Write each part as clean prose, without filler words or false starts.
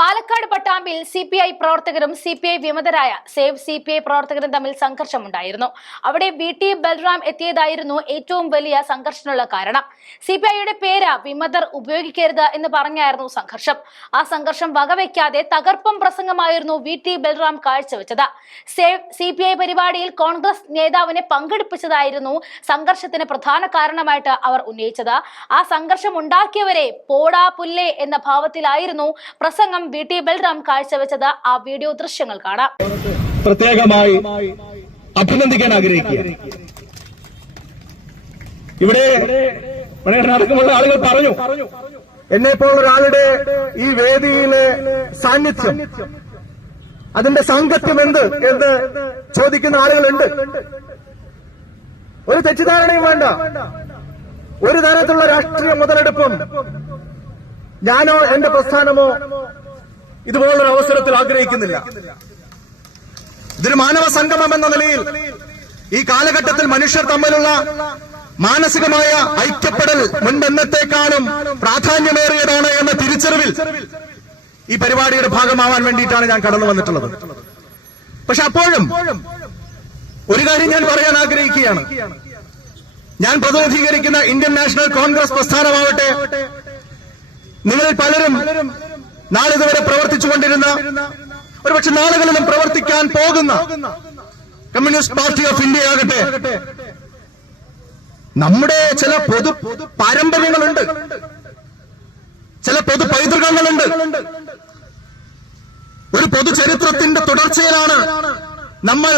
Palakkad പട്ടാമ്പിയിൽ CPI പ്രവർത്തകരും CPI വിമതരായ save CPI പ്രവർത്തകരും തമ്മിൽ സംഘർഷമുണ്ടായിരുന്നു. അവിടെ VT ബൽറാം എത്തിയതായിരുന്നു ഏറ്റവും വലിയ സംഘർഷത്തിനുള്ള കാരണം. സിപിഐയുടെ പേര് വിമതർ ഉപയോഗിക്കരുത് എന്ന് പറഞ്ഞായിരുന്നു സംഘർഷം. ആ സംഘർഷം വകവയ്ക്കാതെ തകർപ്പൻ പ്രസംഗമായിരുന്നു VT ബൽറാം കാഴ്ചവെച്ചത്. സേവ് സിപിഐ പരിപാടിയിൽ കോൺഗ്രസ് നേതാവിനെ പങ്കെടുപ്പിച്ചതായിരുന്നു സംഘർഷത്തിന് പ്രധാന കാരണമായിട്ട് അവർ ഉന്നയിച്ചത്. ആ സംഘർഷം ഉണ്ടാക്കിയവരെ പോടാ പുല്ലേ എന്ന ഭാവത്തിലായിരുന്നു പ്രസംഗം VT ബൽറാം കാഴ്ചവെച്ചത്. ആ വീഡിയോ ദൃശ്യങ്ങൾ കാണാം. പ്രത്യേകമായി അഭിനന്ദിക്കാൻ ആഗ്രഹിക്കുകയാണ്. ഇവിടെ അടക്കമുള്ള ആളുകൾ പറഞ്ഞു, എന്നെപ്പോലുള്ള ഒരാളുടെ ഈ വേദിയിലെ സാന്നിധ്യം, അതിന്റെ സാങ്കത്യം എന്ത് എന്ന് ചോദിക്കുന്ന ആളുകളുണ്ട്. ഒരു തെറ്റിദ്ധാരണയും വേണ്ട. ഒരു തരത്തിലുള്ള രാഷ്ട്രീയ മുതലെടുപ്പും ഞാനോ എന്റെ പ്രസ്ഥാനമോ ഇതുപോലൊരു അവസരത്തിൽ ആഗ്രഹിക്കുന്നില്ല. ഇതൊരു മാനവ സംഗമം എന്ന നിലയിൽ ഈ കാലഘട്ടത്തിൽ മനുഷ്യർ തമ്മിലുള്ള മാനസികമായ ഐക്യപ്പെടൽ മുൻപെന്നത്തേക്കാളും പ്രാധാന്യമേറിയതാണ് എന്ന തിരിച്ചറിവിൽ ഈ പരിപാടിയുടെ ഭാഗമാവാൻ വേണ്ടിയിട്ടാണ് ഞാൻ കടന്നു വന്നിട്ടുള്ളത്. പക്ഷെ അപ്പോഴും ഒരു കാര്യം ഞാൻ പറയാൻ ആഗ്രഹിക്കുകയാണ്. ഞാൻ പ്രതിനിധീകരിക്കുന്ന ഇന്ത്യൻ നാഷണൽ കോൺഗ്രസ് പ്രസ്ഥാനമാവട്ടെ, നിങ്ങളിൽ പലരും നാളിതുവരെ പ്രവർത്തിച്ചുകൊണ്ടിരുന്ന, ഒരുപക്ഷെ നാളുകളിലും പ്രവർത്തിക്കാൻ പോകുന്ന കമ്മ്യൂണിസ്റ്റ് പാർട്ടി ഓഫ് ഇന്ത്യ ആകട്ടെ, നമ്മുടെ ചില പൊതു പാരമ്പര്യങ്ങളുണ്ട്, ചില പൊതു പൈതൃകങ്ങളുണ്ട്. ഒരു പൊതു ചരിത്രത്തിന്റെ തുടർച്ചയിലാണ് നമ്മൾ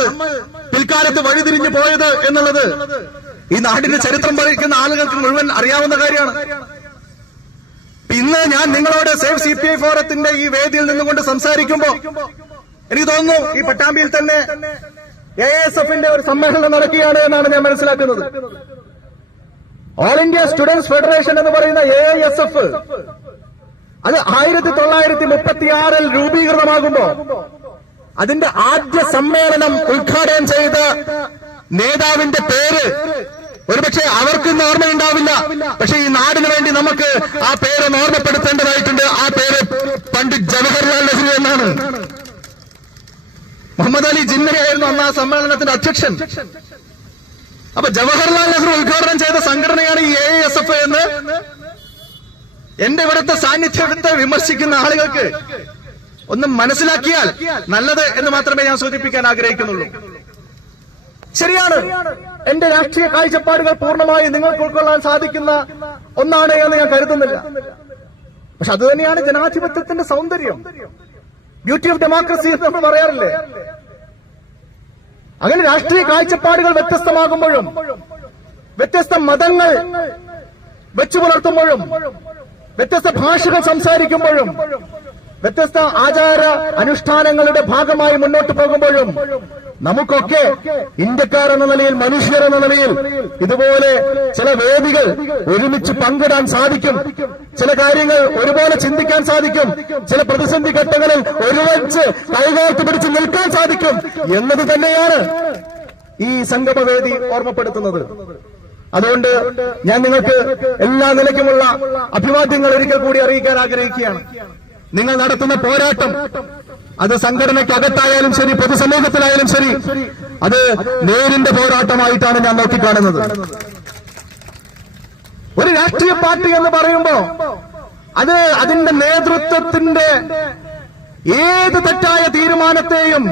പിൽക്കാലത്ത് വഴിതിരിഞ്ഞു പോയത് എന്നുള്ളത് ഈ നാടിന്റെ ചരിത്രം പഠിക്കുന്ന ആളുകൾക്ക് മുഴുവൻ അറിയാവുന്ന കാര്യമാണ്. ഇന്ന് ഞാൻ നിങ്ങളോട് സേവ് സിപിഐ ഫോറത്തിന്റെ ഈ വേദിയിൽ നിന്നുകൊണ്ട് സംസാരിക്കുമ്പോ എനിക്ക് തോന്നുന്നു ഈ പട്ടാമ്പിയിൽ തന്നെ AISFന്റെ ഒരു സമ്മേളനം നടക്കുകയാണ് എന്നാണ് ഞാൻ മനസ്സിലാക്കുന്നത്. ഓൾ ഇന്ത്യ സ്റ്റുഡൻസ് ഫെഡറേഷൻ എന്ന് പറയുന്ന AISF അത് 1936 രൂപീകൃതമാകുമ്പോ അതിന്റെ ആദ്യ സമ്മേളനം ഉദ്ഘാടനം ചെയ്ത നേതാവിന്റെ പേര് ഒരുപക്ഷെ അവർക്കൊന്നും ഓർമ്മയുണ്ടാവില്ല. പക്ഷെ ഈ നാടിനു വേണ്ടി നമുക്ക് ആ പേര് ഓർമ്മപ്പെടുത്തേണ്ടതായിട്ടുണ്ട്. ആ പേര് പണ്ഡിറ്റ് ജവഹർലാൽ നെഹ്റു എന്നാണ്. മുഹമ്മദ് അലി ജിന്നയായിരുന്നു അന്ന് ആ സമ്മേളനത്തിന്റെ അധ്യക്ഷൻ. അപ്പൊ ജവഹർലാൽ നെഹ്റു ഉദ്ഘാടനം ചെയ്ത സംഘടനയാണ് ഈ AISF എന്ന് എന്റെ ഇവിടുത്തെ സാന്നിധ്യത്തെ വിമർശിക്കുന്ന ആളുകൾക്ക് ഒന്ന് മനസ്സിലാക്കിയാൽ നല്ലത് എന്ന് മാത്രമേ ഞാൻ സൂചിപ്പിക്കാൻ ആഗ്രഹിക്കുന്നുള്ളൂ. ശരിയാണ്, എന്റെ രാഷ്ട്രീയ കാഴ്ചപ്പാടുകൾ പൂർണ്ണമായി നിങ്ങൾക്ക് ഉൾക്കൊള്ളാൻ സാധിക്കുന്ന ഒന്നാണ് എന്ന് ഞാൻ കരുതുന്നില്ല. പക്ഷെ അതുതന്നെയാണ് ജനാധിപത്യത്തിന്റെ സൗന്ദര്യം, ബ്യൂട്ടി ഓഫ് ഡെമോക്രസി എന്ന് നമ്മൾ പറയാറില്ലേ. അങ്ങനെ രാഷ്ട്രീയ കാഴ്ചപ്പാടുകൾ വ്യത്യസ്തമാകുമ്പോഴും, വ്യത്യസ്ത മതങ്ങൾ വെച്ചു പുലർത്തുമ്പോഴും, വ്യത്യസ്ത ഭാഷകൾ സംസാരിക്കുമ്പോഴും, വ്യത്യസ്ത ആചാര അനുഷ്ഠാനങ്ങളുടെ ഭാഗമായി മുന്നോട്ട് പോകുമ്പോഴും നമുക്കൊക്കെ ഇന്ത്യക്കാർ എന്ന നിലയിൽ, മനുഷ്യർ എന്ന നിലയിൽ ഇതുപോലെ ചില വേദികൾ ഒരുമിച്ച് പങ്കിടാൻ സാധിക്കും. ചില കാര്യങ്ങൾ ഒരുപോലെ ചിന്തിക്കാൻ സാധിക്കും. ചില പ്രതിസന്ധി ഘട്ടങ്ങളിൽ ഒരുമിച്ച് കൈകോർത്ത് പിടിച്ച് നിൽക്കാൻ സാധിക്കും എന്നത് തന്നെയാണ് ഈ സംഗമവേദി ഓർമ്മപ്പെടുത്തുന്നത്. അതുകൊണ്ട് ഞാൻ നിങ്ങൾക്ക് എല്ലാ നിലയ്ക്കുമുള്ള അഭിവാദ്യങ്ങൾ ഒരിക്കൽ കൂടി അറിയിക്കാൻ ആഗ്രഹിക്കുകയാണ്. നിങ്ങൾ നടത്തുന്ന പോരാട്ടം അത് സംഘടനയ്ക്കകത്തായാലും ശരി, പൊതുസമൂഹത്തിലായാലും ശരി, അത് നേരിന്റെ പോരാട്ടമായിട്ടാണ് ഞാൻ നോക്കിക്കാണുന്നത്. ഒരു രാഷ്ട്രീയ പാർട്ടി എന്ന് പറയുമ്പോ അത് അതിന്റെ നേതൃത്വത്തിന്റെ ഏത് തെറ്റായ തീരുമാനത്തെയും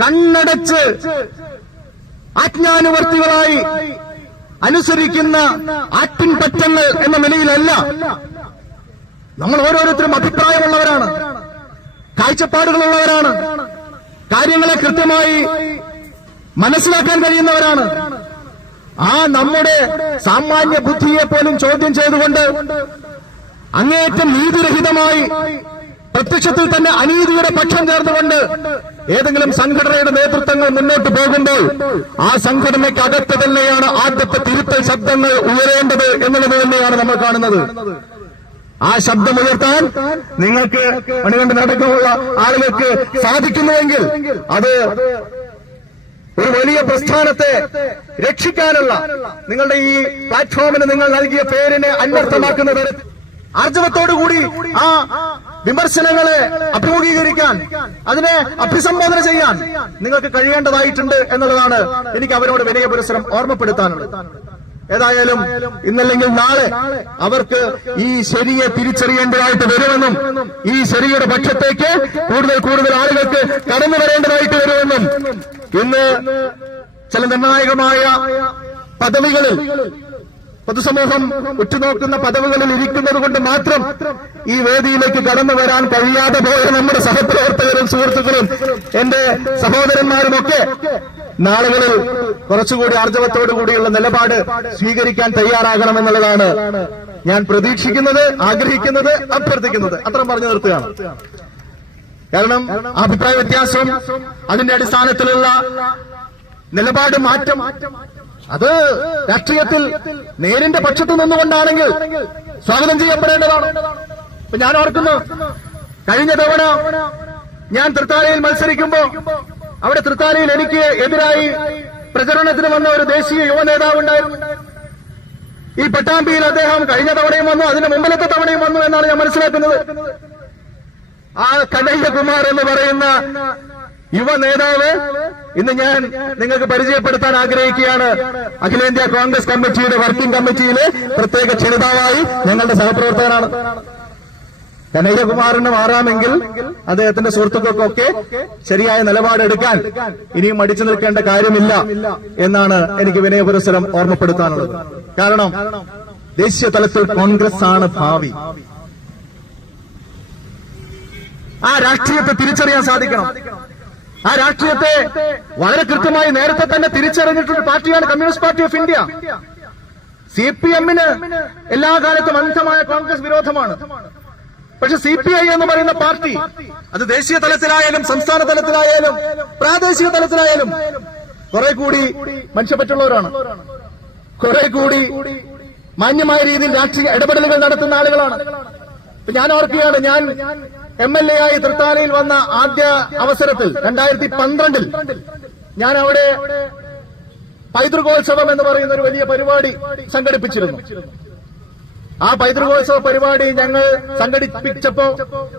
കണ്ണടച്ച് ആജ്ഞാനുവർത്തികളായി അനുസരിക്കുന്ന ആട്ടിൻപറ്റങ്ങൾ എന്ന നിലയിലല്ല. നമ്മൾ ഓരോരുത്തരും അഭിപ്രായമുള്ളവരാണ്, കാഴ്ചപ്പാടുകളുള്ളവരാണ്, കാര്യങ്ങളെ കൃത്യമായി മനസ്സിലാക്കാൻ കഴിയുന്നവരാണ്. ആ നമ്മുടെ സാമാന്യ ബുദ്ധിയെ പോലും ചോദ്യം ചെയ്തുകൊണ്ട് അങ്ങേയറ്റം നീതിരഹിതമായി, പ്രത്യക്ഷത്തിൽ തന്നെ അനീതിയുടെ പക്ഷം ചേർന്നുകൊണ്ട് ഏതെങ്കിലും സംഘടനയുടെ നേതൃത്വങ്ങൾ മുന്നോട്ട് പോകുമ്പോൾ ആ സംഘടനയ്ക്കകത്ത് തന്നെയാണ് ആദ്യത്തെ തിരുത്തൽ ശബ്ദങ്ങൾ ഉയരേണ്ടത് എന്നുള്ളത് തന്നെയാണ് നമ്മൾ കാണുന്നത്. ആ ശബ്ദമുയർത്താൻ നിങ്ങൾക്ക് മണികണ്ഠനടക്കമുള്ള ആളുകൾക്ക് സാധിക്കുന്നുവെങ്കിൽ അത് ഒരു വലിയ പ്രസ്ഥാനത്തെ രക്ഷിക്കാനുള്ള നിങ്ങളുടെ ഈ പ്ലാറ്റ്ഫോമിന് നിങ്ങൾ നൽകിയ പേരിനെ അന്വർത്ഥമാക്കുന്ന തരത്തിൽ ആർജവത്തോടുകൂടി ആ വിമർശനങ്ങളെ അഭിമുഖീകരിക്കാൻ, അതിനെ അഭിസംബോധന ചെയ്യാൻ നിങ്ങൾക്ക് കഴിയേണ്ടതായിട്ടുണ്ട് എന്നുള്ളതാണ് എനിക്ക് അവരോട് വിനയ പുരസ്സരം ഓർമ്മപ്പെടുത്താനുള്ളത്. ഏതായാലും ഇന്നല്ലെങ്കിൽ നാളെ അവർക്ക് ഈ ശരിയെ തിരിച്ചറിയേണ്ടതായിട്ട് വരുമെന്നും ഈ ശരിയുടെ പക്ഷത്തേക്ക് കൂടുതൽ കൂടുതൽ ആളുകൾക്ക് കടന്നു വരേണ്ടതായിട്ട് വരുമെന്നും ഇന്ന് ചില നിർണായകമായ പദവികളിൽ പൊതുസമൂഹം ഉറ്റുനോക്കുന്ന പദവികളിൽ ഇരിക്കുന്നത് കൊണ്ട് മാത്രം ഈ വേദിയിലേക്ക് കടന്നു വരാൻ കഴിയാതെ പോയ നമ്മുടെ സഹപ്രവർത്തകരും സുഹൃത്തുക്കളും എന്റെ സഹോദരന്മാരുമൊക്കെ നാളുകളിൽ കുറച്ചുകൂടി ആർജവത്തോടു കൂടിയുള്ള നിലപാട് സ്വീകരിക്കാൻ തയ്യാറാകണമെന്നുള്ളതാണ് ഞാൻ പ്രതീക്ഷിക്കുന്നത്, ആഗ്രഹിക്കുന്നത്, അഭ്യർത്ഥിക്കുന്നത്. അത്രയും പറഞ്ഞു നിർത്തുകയാണ്. കാരണം അഭിപ്രായ വ്യത്യാസം, അതിന്റെ അടിസ്ഥാനത്തിലുള്ള നിലപാട് മാറ്റം, അത് രാഷ്ട്രീയത്തിൽ നേരിന്റെ പക്ഷത്ത് നിന്നുകൊണ്ടാണെങ്കിൽ സ്വാഗതം ചെയ്യപ്പെടേണ്ടതാണ്. ഇപ്പൊ ഞാൻ ഓർക്കുന്നു, കഴിഞ്ഞ തവണ ഞാൻ തൃത്താലയിൽ മത്സരിക്കുമ്പോ അവിടെ തൃത്താലയിൽ എനിക്ക് എതിരായി പ്രചരണത്തിന് വന്ന ഒരു ദേശീയ യുവ നേതാവ് ഉണ്ടായിരുന്നു. ഈ പട്ടാമ്പിയിൽ അദ്ദേഹം കഴിഞ്ഞ തവണയും വന്നു, അതിന് മുമ്പിലത്തെ തവണയും വന്നു എന്നാണ് ഞാൻ മനസ്സിലാക്കുന്നത്. ആ കനയ്യകുമാർ എന്ന് പറയുന്ന യുവ നേതാവ് ഇന്ന് ഞാൻ നിങ്ങൾക്ക് പരിചയപ്പെടുത്താൻ ആഗ്രഹിക്കുകയാണ്. അഖിലേന്ത്യാ കോൺഗ്രസ് കമ്മിറ്റിയുടെ വർക്കിംഗ് കമ്മിറ്റിയിലെ പ്രത്യേക ക്ഷണിതാവായി ഞങ്ങളുടെ സഹപ്രവർത്തകനാണ്. കനയ്യകുമാറിന് മാറാമെങ്കിൽ അദ്ദേഹത്തിന്റെ സുഹൃത്തുക്കൾക്കൊക്കെ ശരിയായ നിലപാടെടുക്കാൻ ഇനിയും മടിച്ചു നിൽക്കേണ്ട കാര്യമില്ല എന്നാണ് എനിക്ക് വിനയ പുരസ്സരം ഓർമ്മപ്പെടുത്താനുള്ളത്. കാരണം ദേശീയ തലത്തിൽ കോൺഗ്രസ് ആണ് ഭാവി. ആ രാഷ്ട്രീയത്തെ തിരിച്ചറിയാൻ സാധിക്കണം. ആ രാഷ്ട്രീയത്തെ വളരെ കൃത്യമായി നേരത്തെ തന്നെ തിരിച്ചറിഞ്ഞിട്ടുള്ള പാർട്ടിയാണ് കമ്മ്യൂണിസ്റ്റ് പാർട്ടി ഓഫ് ഇന്ത്യ. CPM-ന് എല്ലാ കാലത്തും അന്ധമായ കോൺഗ്രസ് വിരോധമാണ്. പക്ഷെ CPI എന്ന് പറയുന്ന പാർട്ടി അത് ദേശീയ തലത്തിലായാലും സംസ്ഥാന തലത്തിലായാലും പ്രാദേശിക തലത്തിലായാലും കുറെ കൂടി മനുഷ്യപ്പറ്റുള്ളവരാണ്. കുറെ കൂടി മാന്യമായ രീതിയിൽ രാഷ്ട്രീയ ഇടപെടലുകൾ നടത്തുന്ന ആളുകളാണ്. ഞാൻ ഓർക്കുകയാണ്, ഞാൻ MLA ആയി തൃത്താലയിൽ വന്ന ആദ്യ അവസരത്തിൽ 2012 ഞാൻ അവിടെ പൈതൃകോത്സവം എന്ന് പറയുന്ന ഒരു വലിയ പരിപാടി സംഘടിപ്പിച്ചിരുന്നു. ആ പൈതൃകോത്സവ പരിപാടി ഞങ്ങൾ സംഘടിപ്പിച്ചപ്പോ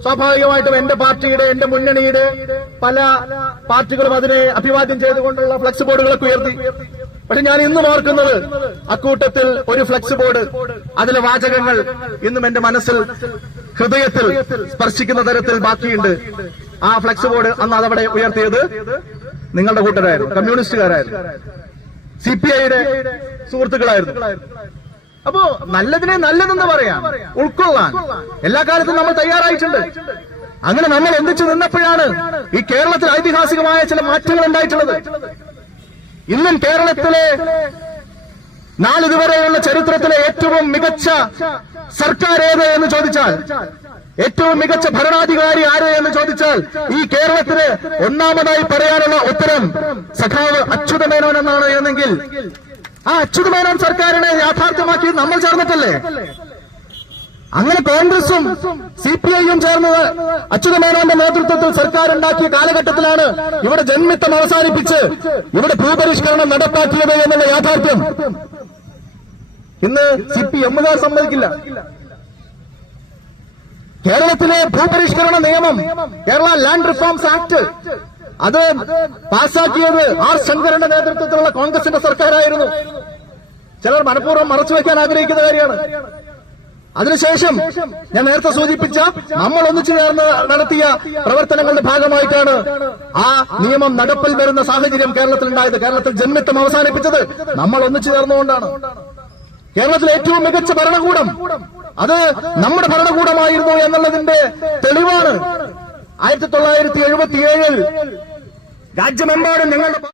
സ്വാഭാവികമായിട്ടും എന്റെ പാർട്ടിയുടെ, എന്റെ മുന്നണിയുടെ പല പാർട്ടികളും അതിനെ അഭിവാദ്യം ചെയ്തുകൊണ്ടുള്ള ഫ്ലക്സ് ബോർഡുകളൊക്കെ ഉയർത്തി. പക്ഷെ ഞാൻ ഇന്നും ഓർക്കുന്നത്, അക്കൂട്ടത്തിൽ ഒരു ഫ്ലക്സ് ബോർഡ്, അതിലെ വാചകങ്ങൾ ഇന്നും എന്റെ മനസ്സിൽ, ഹൃദയത്തിൽ സ്പർശിക്കുന്ന തരത്തിൽ ബാക്കിയുണ്ട്. ആ ഫ്ലക്സ് ബോർഡ് അന്ന് അതവിടെ ഉയർത്തിയത് നിങ്ങളുടെ കൂട്ടരായിരുന്നു, കമ്മ്യൂണിസ്റ്റുകാരായിരുന്നു, CPI-യുടെ സുഹൃത്തുക്കളായിരുന്നു. അപ്പോ നല്ലതിനെ നല്ലതെന്ന് പറയാൻ, ഉൾക്കൊള്ളാൻ എല്ലാ കാലത്തും നമ്മൾ തയ്യാറായിട്ടുണ്ട്. അങ്ങനെ നമ്മൾ ഒന്നിച്ചു നിന്നപ്പോഴാണ് ഈ കേരളത്തിൽ ഐതിഹാസികമായ ചില മാറ്റങ്ങൾ ഉണ്ടായിട്ടുള്ളത്. ഇന്നും കേരളത്തിലെ നാളിതുവരെയുള്ള ചരിത്രത്തിലെ ഏറ്റവും മികച്ച സർക്കാർ ഏത് എന്ന് ചോദിച്ചാൽ, ഏറ്റവും മികച്ച ഭരണാധികാരി ആര് എന്ന് ചോദിച്ചാൽ, ഈ കേരളത്തിന് ഒന്നാമതായി പറയാനുള്ള ഉത്തരം സഖാവ് അച്യുതമേനോൻ എന്നാണ് എന്നെങ്കിൽ ആ അച്യുതമേനോൻ സർക്കാരിനെ യാഥാർത്ഥ്യമാക്കി നമ്മൾ ചേർന്നിട്ടല്ലേ? അങ്ങനെ കോൺഗ്രസും CPI-യും ചേർന്ന് അച്യുതമേനോന്റെ നേതൃത്വത്തിൽ സർക്കാർ ഉണ്ടാക്കിയ കാലഘട്ടത്തിലാണ് ഇവിടെ ജന്മിത്തം അവസാനിപ്പിച്ച് ഇവിടെ ഭൂപരിഷ്കരണം നടപ്പാക്കിയത് എന്നുള്ള യാഥാർത്ഥ്യം ഇന്ന് CPM-കാർ സമ്മതിക്കില്ല. കേരളത്തിലെ ഭൂപരിഷ്കരണ നിയമം, കേരള ലാൻഡ് റിഫോംസ് ആക്ട്, അത് പാസാക്കിയത് R. ശങ്കരന്റെ നേതൃത്വത്തിലുള്ള കോൺഗ്രസിന്റെ സർക്കാരായിരുന്നു. ചിലർ മനഃപൂർവ്വം മറച്ചുവെക്കാൻ ആഗ്രഹിക്കുന്ന കാര്യമാണ്. അതിനുശേഷം ഞാൻ നേരത്തെ സൂചിപ്പിച്ച നമ്മൾ ഒന്നിച്ചു ചേർന്ന് നടത്തിയ പ്രവർത്തനങ്ങളുടെ ഭാഗമായിട്ടാണ് ആ നിയമം നടപ്പിൽ വരുന്ന സാഹചര്യം കേരളത്തിലുണ്ടായത്. കേരളത്തിൽ ജന്മിത്തം അവസാനിപ്പിച്ചത് നമ്മൾ ഒന്നിച്ചു ചേർന്നുകൊണ്ടാണ്. കേരളത്തിലെ ഏറ്റവും മികച്ച ഭരണകൂടം അത് നമ്മുടെ ഭരണകൂടമായിരുന്നു എന്നുള്ളതിന്റെ തെളിവാണ് 1977 രാജ്യമെമ്പാടും ഞങ്ങളുടെ